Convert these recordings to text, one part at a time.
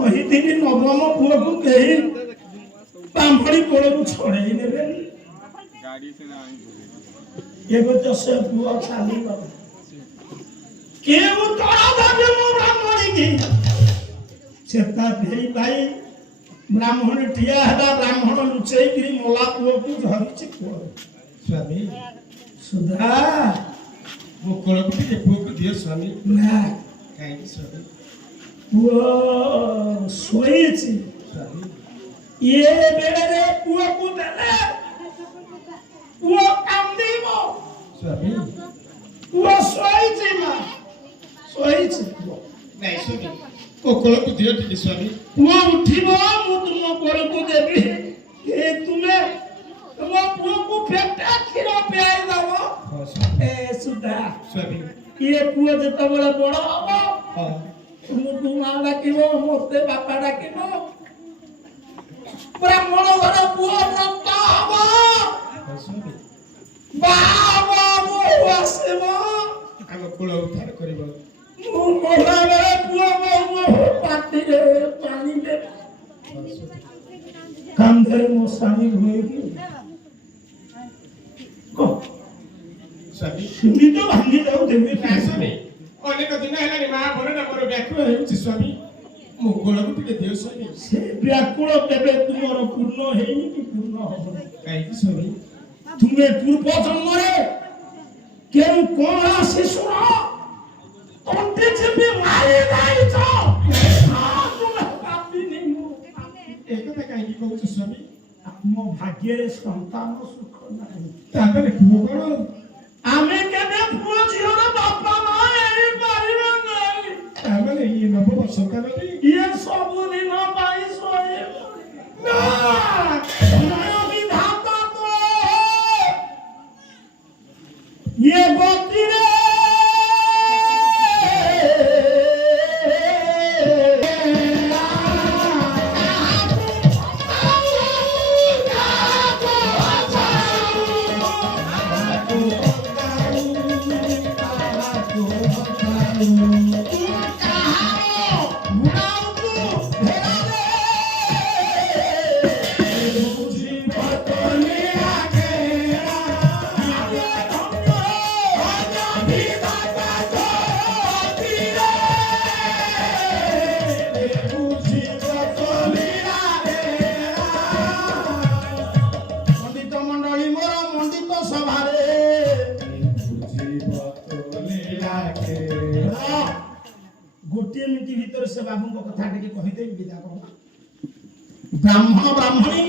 କହିଥିଲି ନବମ ପୁଅକୁ କେହି ପାମ୍ପଡ଼ି କୋଳରୁ ଛଡ଼େଇ ନେବେନି। ଏବେ ତ ସେ ପୁଅ ଚାଲିଗଲା। କେଉଁ ତଳ ଦେବେ ମୋ ବ୍ରାହ୍ମଣୀ ଚେତା ଫେରି ପାଇ ବ୍ରାହ୍ମଣ ଠିଆ ହେଲା। ବ୍ରାହ୍ମଣ ଲୁଚେଇକିରି ମଲା ପୁଅକୁ ଧରିଛି। ପୁଅ ସ୍ୱାମୀ ସୁଧା ମୋ କୋଳକୁ ଟିକେ ପୁଅକୁ ଦିଅ ସ୍ୱାମୀ। ନା କାହିଁକି ସ୍ୱାମୀ? ପୁଅ ଶୋଇଛି। ସ୍ୱାମୀ ଇଏ ବେଳରେ ପୁଅକୁ ଦେଲେ ପୁଅ କାନ୍ଦିବ। ସ୍ୱାମୀ ପୁଅ ଶୋଇଛି ମା ଶୋଇଛି। ପୁଅ ନାଇଁ ସ୍ୱାମୀ ମୋ କୋଳକୁ ଦିଅ ଟିକେ ସ୍ୱାମୀ। ପୁଅ ଉଠିବ ମୁଁ ତୁମ କୋଳକୁ ଦେବି। ତୁମେ ତୁମ ପୁଅକୁ ପେଟା କ୍ଷୀର ପିଆଇ ଦବ। ଏ ସୁଧା ସ୍ୱାମୀ ଇଏ ପୁଅ ଯେତେବେଳେ ବଡ ହବ ହଁ ତୁମକୁ ମା ଡାକିବ ମତେ ବାପା ଡାକିବ। ବ୍ରାହ୍ମଣ ଘର ପୁଅ ବ୍ରତ ହବ। ସ୍ୱାମୀ ବାବା ବୋଉ ଆସିବ। ଆମ କୋଳ ଉଦ୍ଧାର କରିବ। ମୁଁ ମଲା ବେଳେ ପୁଅ ମୋ ପାଟିରେ ପାଣି ଦେବ। କାନ୍ଧରେ ମୋ ସ୍ୱାମୀ ଧୋଇକି ସ୍ୱାମୀ ସୁମିତ ଭାଙ୍ଗି ଯାଉ ଦେବି। ନା ସ୍ୱାମୀ ଅନେକ ଦିନ ହେଲାଣି ମା ମନଟା ମୋର ବ୍ୟାକୁଳ ହେଉଛି ସ୍ୱାମୀ। ମୋ କୋଳକୁ ଟିକେ ଦିଅ ସ୍ୱାମୀ। ସେ ବ୍ୟାକୁଳ କେବେ ତୁମର ପୂର୍ଣ୍ଣ ହେଇନି କି ପୂର୍ଣ୍ଣ ହବନି। କାହିଁକି ସ୍ୱାମୀ? ତୁମେ ପୂର୍ବ ଜନ୍ମରେ କେଉଁ କଳା ଶିଶୁର ତଣ୍ଟି ଚିପି ମାରି ଯାଇଛ। ତୁମେ ପାପିନି ମୁଁ। ଏ କଥା କାହିଁକି କହୁଛ ସ୍ୱାମୀ? ଆମ ଭାଗ୍ୟରେ ସନ୍ତାନ ସୁଖ ନାହିଁ। ତାପରେ ପୁଅ କଣ? ଆମେ କେବେ ପୁଅ ଝିଅର ବାପା ମା ହେଇପାରିବା ନାହିଁ। ତାମାନେ ଇଏ ନବମ ସନ୍ତାନଟି ଇଏ ସବୁଦିନ ପାଇଁ ଶୋଇବ ନା ବିଧାତା ତ ଇଏ ଗତିରେ गोटे मिनिट भीतर से बाबू कथा टे कहीदे विदा कर। ब्राह्मण ब्राह्मणी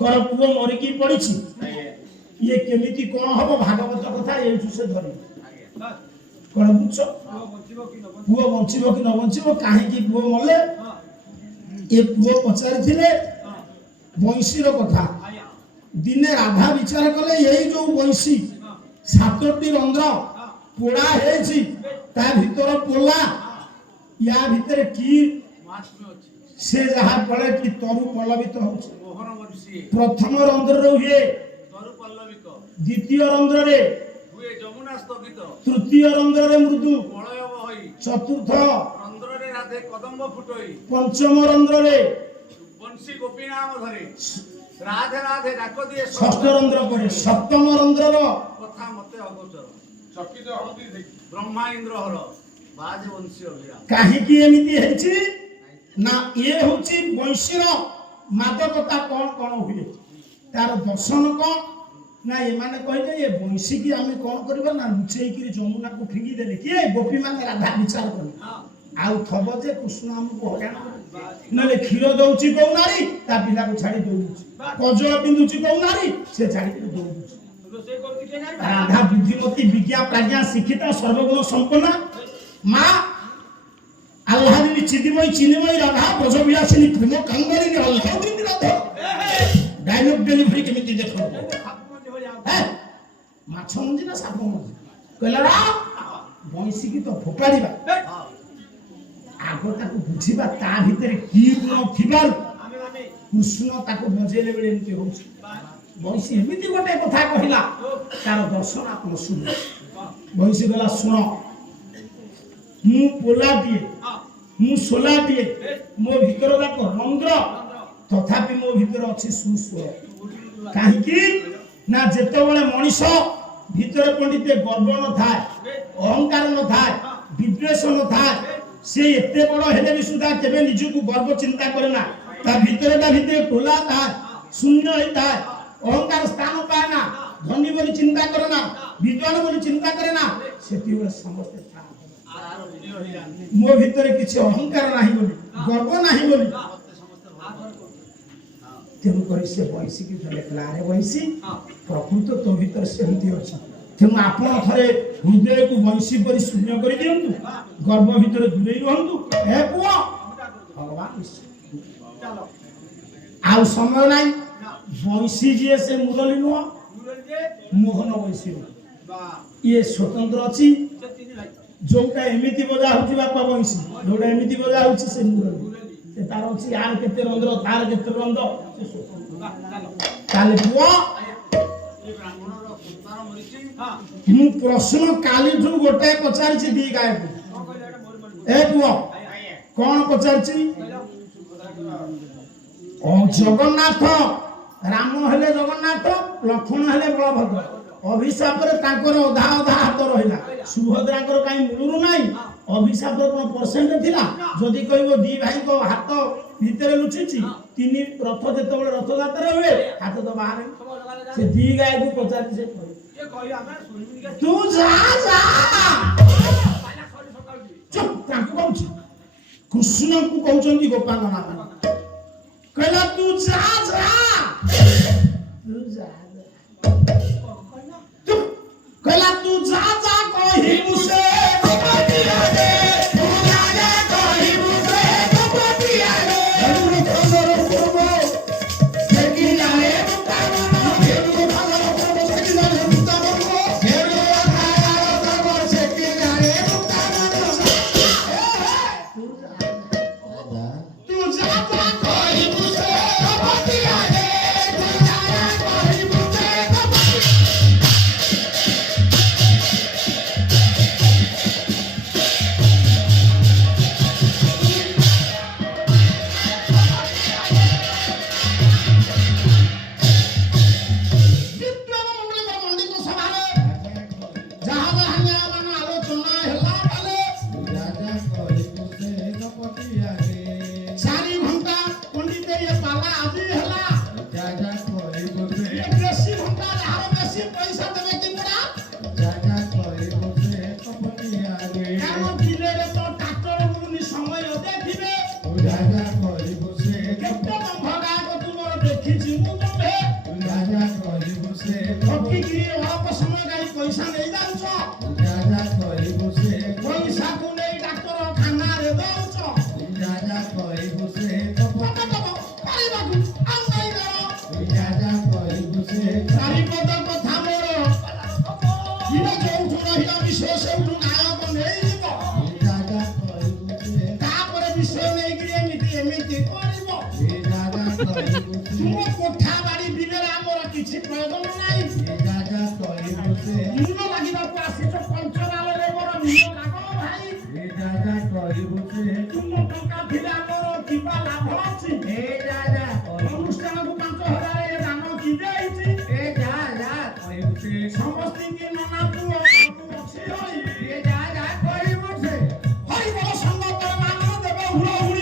कर पुओ मरिकी पड़ी ये केमिति कौन हम भागवत कथा ये से धर कौन बुझ पुओ बंचब कि न बंचब कहीं पुओ मले ये पुओ पचारि बंशीर कथा दिने राधा विचार कले यही जो बंशी 7टी रंध्र पोड़ा है भीतर पोला या भीतर की से जहाँ पड़े कि तरु पल्लवित हो प्रथम रंध्र हुए द्वितीय रंध्र तृतीय रंध्र मृदु चतुर्थ पंचम रंध्र राधे राधे डाक दिए षष्ठ रंध्र पर सप्तम रंध्र कथा मते अगोचर चकित हळदी ब्रह्मा इंद्र हर बाज वंशी अभिरा काहे की एमिति हेछि ना ये होछि वंशीर मादकता कोन कोन हुए तार दर्शन कोन ना ये माने कहले ये वंशी की आमे कोन करबा ना लुचेई की जमुना को फिंगी देले कि गोपी माने राधा विचार कर आउ थब जे कृष्ण हमको हगान नले क्षीर दउची को नारी ता पिला को छाडी दउची कजळ बिंदुची को नारी से छाडी दउची राधा बुद्धिमती विज्ञा प्रज्ञा शिक्षिता सर्वगुण संपन्ना माँ आल्हादिनी चिदिमय चिनिमय राधा ब्रजविलासिनी प्रेम कांगरिनी आल्हादिनी राधा डायलॉग डेलीवरी केमिति देखो माछ मंजी ना साप मंजी कहला रा बंशी की तो फोपाड़ीबा आगो ताको बुझीबा ता भितरे की गुण थिबार कृष्ण ताको बजेले बेले एमति होछि बंशी एमिति गोटे कथा कहिला तार दर्शन आपण सुन बंशी गला सुन मु पोला दिए ମୁଁ ସୋଲାଟିଏ ମୋ ଭିତରେ ଯାକ ରନ୍ଧ୍ର ତଥାପି ମୋ ଭିତରେ ଅଛି ସୁସ୍ୱର କାହିଁକି ନା ଯେତେବେଳେ ମଣିଷ ଭିତରେ ପଣ୍ଡିତେ ଗର୍ବ ନଥାଏ ଅହଙ୍କାର ନଥାଏ ବିଦ୍ୱେଷ ନଥାଏ ସେ ଏତେ ବଡ଼ ହେଲେ ବି ସୁଦ୍ଧା କେବେ ନିଜକୁ ଗର୍ବ ଚିନ୍ତା କରେ ନା ତା ଭିତରେ ଟୋଲା ଥାଏ ଶୂନ୍ୟ ହେଇଥାଏ ଅହଙ୍କାର ସ୍ଥାନ ପାଏ ନା ଧନୀ ବୋଲି ଚିନ୍ତା କରେ ନା ବିଦ୍ୱାନ ବୋଲି ଚିନ୍ତା କରେ ନା ସେତେବେଳେ ସମସ୍ତେ ମୋ ଭିତରେ କିଛି ଅହଙ୍କାର ନାହିଁ ବୋଲି ଗର୍ବ ନାହିଁ ବୋଲି ତେଣୁକରି ସେ ବଂଶୀକି ଲେଖିଲା ଆରେ ବଂଶୀ ପ୍ରକୃତ ତୋ ଭିତରେ ସେମିତି ଅଛି ତେଣୁ ଆପଣ ଥରେ ହୃଦୟକୁ ବଂଶୀ ପରି ଶୂନ୍ୟ କରିଦିଅନ୍ତୁ ଗର୍ବ ଭିତରେ ଦୂରେଇ ରୁହନ୍ତୁ ହେ ପୁଅ ଭଗବାନ ଆଉ ସମୟ ନାହିଁ ବଂଶୀ ଯିଏ ସେ ମୁରଲୀ ନୁହଁ ମୋହନ ବଂଶୀ ଇଏ ସ୍ୱତନ୍ତ୍ର ଅଛି ଯୋଉଟା ଏମିତି ବଜା ହଉଛି ବାପା ବଂଶୀ ଯୋଉଟା ଏମିତି ବଜା ହଉଛି ସେ ମୁରଲୀ ସେ ତାର ଅଛି ଆର କେତେ ରନ୍ଧ୍ର ତାର କେତେ ରନ୍ଧ୍ର ତାହେଲେ ପୁଅ ମୁଁ ପ୍ରଶ୍ନ କାଲିଠୁ ଗୋଟେ ପଚାରିଛି ଦି ଗାୟକୁ ଏ ପୁଅ କଣ ପଚାରିଛି ଜଗନ୍ନାଥ ରାମ ହେଲେ ଜଗନ୍ନାଥ ଲକ୍ଷ୍ମଣ ହେଲେ ବଳଭଦ୍ର ଅଭିଶାପରେ ତାଙ୍କର ଅଧା ଅଧା ହାତ ରହିଲା ସୁଭଦ୍ରାଙ୍କର କାହିଁ ମୂଳରୁ ନାହିଁ ଅଭିଶାପର କଣ ପରସେଣ୍ଟ ଥିଲା ଯଦି କହିବ ଦି ଭାଇଙ୍କ ହାତ ଭିତରେ ଲୁଚିଛି ତିନି ରଥ ଯେତେବେଳେ ରଥଯାତ୍ରା ହୁଏ ହାତ ତ ବାହାରେ ସେ ଦି ଗାଈକୁ ପଚାରି ସେ ତୁ ଯା ଯା ଚୁପ ତାଙ୍କୁ କହୁଛି କୃଷ୍ଣଙ୍କୁ କହୁଛନ୍ତି ଗୋପାଳ ନାଥ କହିଲା ତୁ ଯା ଯା ତୁ ଯା କହିଲା ତୁ ଯା ଯା କହିବୁ ସେ पैसा नहीं पैसा को नहीं डाक्टर खाना रे दौच चारिपद कथा मोर जो विषय से नायक नहीं विषय नहीं कोठा बाड़ी बिना किसी प्रयोजन नहीं मुंड लगे पंचनाले मोर मुंड लाग भाई तुम टका थिला मोर किबा लाभ अछि अनुष्ठान को 5000 दान कि देइछि समस्त के नना तू अछि होई हरि बोल संग पर मान देव हुलो